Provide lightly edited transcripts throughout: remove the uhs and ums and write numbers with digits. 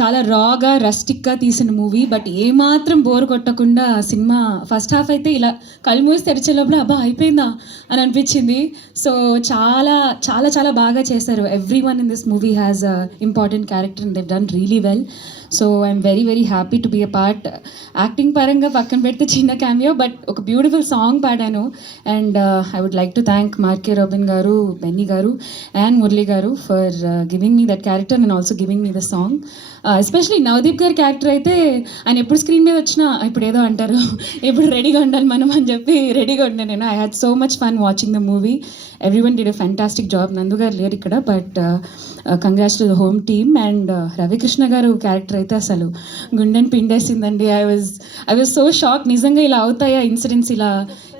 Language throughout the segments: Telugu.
చాలా రాగా రస్టిక్గా తీసిన మూవీ. బట్ ఏమాత్రం బోర్ కొట్టకుండా సినిమా ఫస్ట్ హాఫ్ అయితే ఇలా కళ్ళు మూసి తెరిచే లోపల అబ్బా అయిపోయిందా అని అనిపించింది. సో చాలా చాలా చాలా బాగా చేశారు. Every one in this movie has a important character and they've done really well. So I'm very very happy to be a part. Acting పరంగా పక్కన పెడితే చిన్న క్యామియో, బట్ ఒక బ్యూటిఫుల్ సాంగ్ పాడాను. And I would like to thank Mark K Robin గారు, బెన్నీ గారు అండ్ మురళి గారు for giving me that character and also giving me the song. Especially Navdeep గారి క్యారెక్టర్ అయితే ఆయన ఎప్పుడు స్క్రీన్ మీద వచ్చినా ఇప్పుడు ఏదో అంటారు ఎప్పుడు రెడీగా ఉండాలి మనం అని చెప్పి రెడీగా ఉన్నాను నేను. I had so much fun watching the movie. Every one did a fantastic job. Nandu గారు లేరు ఇక్కడ, but congrats to the home team. And Ravikrishna గారు క్యారెక్టర్ అయితే అసలు గుండెని పిండేసిందండి. I was so shock. నిజంగా ఇలా అవుతాయా ఇన్సిడెంట్స్?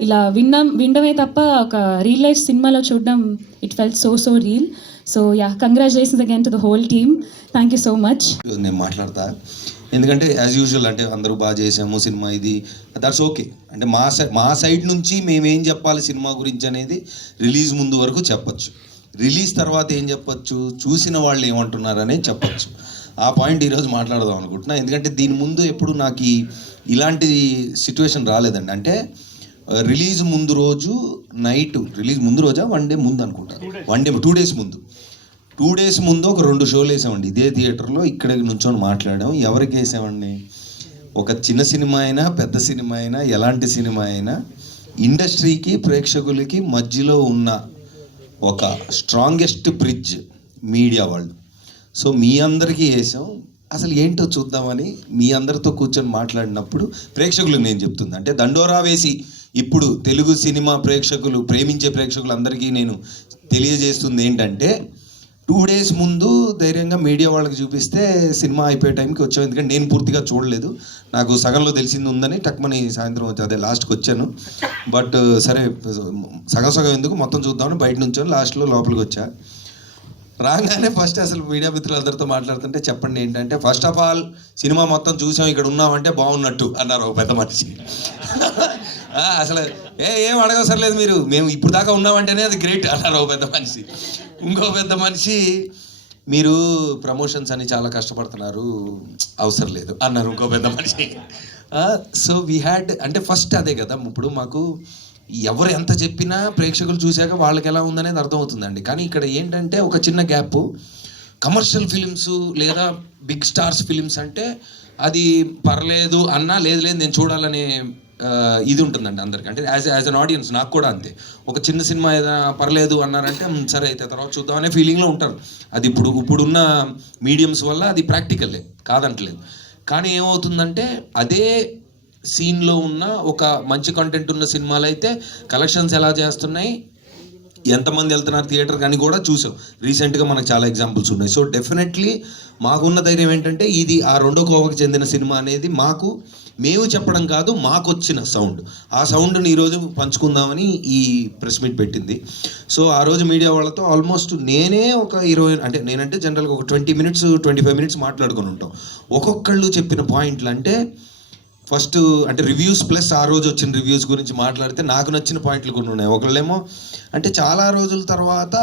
ఇలా వినడమే తప్ప ఒక రియల్ లైఫ్ సినిమాలో చూడడం it felt so real. So yeah, congratulations again to the whole team. Thank you so much. నేను మాట్లాడతా ఎందుకంటే యాజ్ యూజువల్ అంటే అందరూ బాగా చేసాము సినిమా, ఇది దట్స్ ఓకే. అంటే మా సైడ్ నుంచి మేమేం చెప్పాలి సినిమా గురించి అనేది రిలీజ్ ముందు వరకు చెప్పచ్చు. రిలీజ్ తర్వాత ఏం చెప్పచ్చు, చూసిన వాళ్ళు ఏమంటున్నారనే చెప్పచ్చు. ఆ పాయింట్ ఈరోజు మాట్లాడదాం అనుకుంటున్నా. ఎందుకంటే దీని ముందు ఎప్పుడు నాకు ఇలాంటి సిచ్యువేషన్ రాలేదండి. అంటే రిలీజ్ ముందు రోజు నైట్, రిలీజ్ ముందు రోజా 1 డే ముందు అనుకుంటాను, 2 డేస్ ముందు, 2 డేస్ ముందు ఒక 2 షోలు వేసామండి ఇదే థియేటర్లో. ఇక్కడ నుంచొని మాట్లాడాం. ఎవరికి వేసామండి? ఒక చిన్న సినిమా అయినా పెద్ద సినిమా అయినా ఎలాంటి సినిమా అయినా ఇండస్ట్రీకి ప్రేక్షకులకి మధ్యలో ఉన్న ఒక స్ట్రాంగెస్ట్ బ్రిడ్జ్ మీడియా వాళ్ళు. సో మీ అందరికీ వేసాం. అసలు ఏంటో చూద్దామని మీ అందరితో కూర్చొని మాట్లాడినప్పుడు ప్రేక్షకులు నేను చెప్తుంది అంటే దండోరా వేసి ఇప్పుడు తెలుగు సినిమా ప్రేక్షకులు, ప్రేమించే ప్రేక్షకులందరికీ నేను తెలియజేస్తుంది ఏంటంటే 2 డేస్ ముందు ధైర్యంగా మీడియా వాళ్ళకి చూపిస్తే సినిమా అయిపోయే టైంకి వచ్చాం. ఎందుకంటే నేను పూర్తిగా చూడలేదు, నాకు సగంలో తెలిసింది ఉందని టక్మని సాయంత్రం అదే లాస్ట్కి వచ్చాను. బట్ సరే సగం ఎందుకు మొత్తం చూద్దామని బయట నుంచొని లాస్ట్లో లోపలికి వచ్చా. రాగానే ఫస్ట్ అసలు మీడియా మిత్రులందరితో మాట్లాడుతుంటే చెప్పండి ఏంటంటే, ఫస్ట్ ఆఫ్ ఆల్ సినిమా మొత్తం చూసాం, ఇక్కడ ఉన్నామంటే బాగున్నట్టు అన్నారు ఒక పెద్ద మనిషి. అసలు ఏం అడగవసరం లేదు, మేము ఇప్పుడు దాకా ఉన్నామంటేనే అది గ్రేట్ అన్నారు ఒక పెద్ద మనిషి. ఇంకో పెద్ద మనిషి మీరు ప్రమోషన్స్ అని చాలా కష్టపడుతున్నారు, అవసరం లేదు అన్నారు ఇంకో పెద్ద మనిషి. సో వీ హ్యాడ్ అంటే ఫస్ట్ అదే కదా, ఇప్పుడు మాకు ఎవరు ఎంత చెప్పినా ప్రేక్షకులు చూశాక వాళ్ళకి ఎలా ఉందనేది అర్థమవుతుందండి. కానీ ఇక్కడ ఏంటంటే ఒక చిన్న గ్యాప్. కమర్షియల్ ఫిలిమ్స్ లేదా బిగ్ స్టార్స్ ఫిలిమ్స్ అంటే అది పర్లేదు అన్నా లేదు నేను చూడాలనే ఇది ఉంటుందండి అందరికీ. అంటే యాజ్ అన్ ఆడియన్స్ నాకు కూడా అంతే. ఒక చిన్న సినిమా ఏదైనా పర్లేదు అన్నారంటే సరే అయితే తర్వాత చూద్దాం అనే ఫీలింగ్లో ఉంటారు. అది ఇప్పుడున్న మీడియంస్ వల్ల అది ప్రాక్టికల్లే, కాదంటలేదు. కానీ ఏమవుతుందంటే అదే సీన్లో ఉన్న ఒక మంచి కంటెంట్ ఉన్న సినిమాలు అయితే కలెక్షన్స్ ఎలా చేస్తున్నాయి, ఎంతమంది వెళ్తున్నారు థియేటర్ కానీ కూడా చూసాం. రీసెంట్గా మనకు చాలా ఎగ్జాంపుల్స్ ఉన్నాయి. సో డెఫినెట్లీ మాకున్న ధైర్యం ఏంటంటే ఇది ఆ రెండో కోవకు చెందిన సినిమా అనేది మేము చెప్పడం కాదు, మాకు వచ్చిన సౌండ్. ఆ సౌండ్ని ఈరోజు పంచుకుందామని ఈ ప్రెస్ మీట్ పెట్టింది. సో ఆ రోజు మీడియా వాళ్ళతో ఆల్మోస్ట్ నేనే ఒక 20 అంటే నేనంటే జనరల్గా ఒక 20 minutes 25 minutes మాట్లాడుకొని ఉంటాం. ఒక్కొక్కళ్ళు చెప్పిన పాయింట్లు అంటే ఫస్ట్ అంటే రివ్యూస్ ప్లస్ ఆ రోజు వచ్చిన రివ్యూస్ గురించి మాట్లాడితే నాకు నచ్చిన పాయింట్లు కొన్ని ఉన్నాయి. ఒకళ్ళేమో అంటే చాలా రోజుల తర్వాత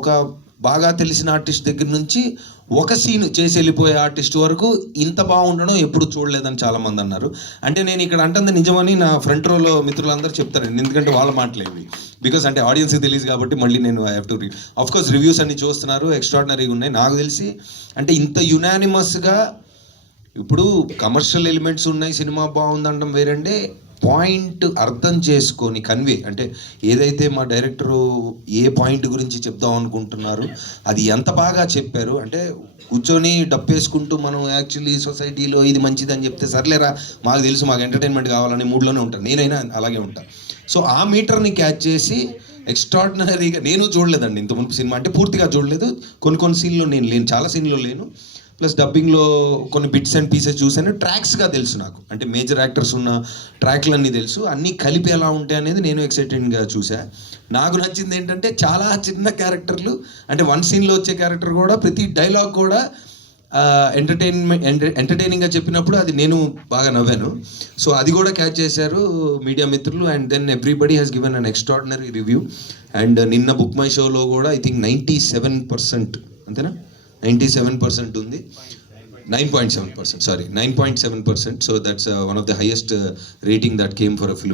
ఒక బాగా తెలిసిన ఆర్టిస్ట్ దగ్గర నుంచి ఒక సీన్ చేసి వెళ్ళిపోయే ఆర్టిస్ట్ వరకు ఇంత బాగుండడం ఎప్పుడు చూడలేదని చాలామంది అన్నారు. అంటే నేను ఇక్కడ అంటుంది నిజమని నా ఫ్రంట్ రోలో మిత్రులందరూ చెప్తారండి, ఎందుకంటే వాళ్ళ మాటలేవి. బికాస్ అంటే ఆడియన్స్కి తెలియదు కాబట్టి మళ్ళీ నేను I have to read. Of course reviews అన్ని చూస్తున్నారు, ఎక్స్ట్రాడినరీగా ఉన్నాయి. నాకు తెలిసి అంటే ఇంత యునానిమస్గా ఇప్పుడు కమర్షియల్ ఎలిమెంట్స్ ఉన్నాయి, సినిమా బాగుందంటాం వేరంటే పాయింట్ అర్థం చేసుకొని కన్వే అంటే ఏదైతే మా డైరెక్టరు ఏ పాయింట్ గురించి చెప్దాం అనుకుంటున్నారు అది ఎంత బాగా చెప్పారు. అంటే కూర్చొని డప్పేసుకుంటూ మనం యాక్చువల్లీ సొసైటీలో ఇది మంచిదని చెప్తే సర్లేరా మాకు తెలుసు, మాకు ఎంటర్టైన్మెంట్ కావాలని మూడ్లోనే ఉంటాను, నేనైనా అలాగే ఉంటాను. సో ఆ మీటర్ని క్యాచ్ చేసి ఎక్స్ట్రాడినరీగా నేను చూడలేదండి ఇంత ముందు సినిమా, అంటే పూర్తిగా చూడలేదు. కొన్ని సీన్లో నేను లేను, చాలా సీన్లో లేను. ప్లస్ డబ్బింగ్లో కొన్ని బిట్స్ అండ్ పీసెస్ చూసాను. ట్రాక్స్గా తెలుసు నాకు, అంటే మేజర్ యాక్టర్స్ ఉన్న ట్రాక్లన్నీ తెలుసు. అన్నీ కలిపి ఎలా ఉంటాయి అనేది నేను ఎక్సైటెడ్గా చూసా. నాకు నచ్చింది ఏంటంటే చాలా చిన్న క్యారెక్టర్లు, అంటే 1 సీన్లో వచ్చే క్యారెక్టర్ కూడా ప్రతి డైలాగ్ కూడా ఎంటర్టైనింగ్గా చెప్పినప్పుడు అది నేను బాగా నవ్వాను. సో అది కూడా క్యాచ్ చేశారు మీడియా మిత్రులు. And then everybody has given an extraordinary review. And నిన్న బుక్ మై షోలో కూడా ఐ థింక్ 97% అంతేనా 97% ఉంది. 9.7%, sorry, 9.7%. So that's one of the highest rating that came for a film.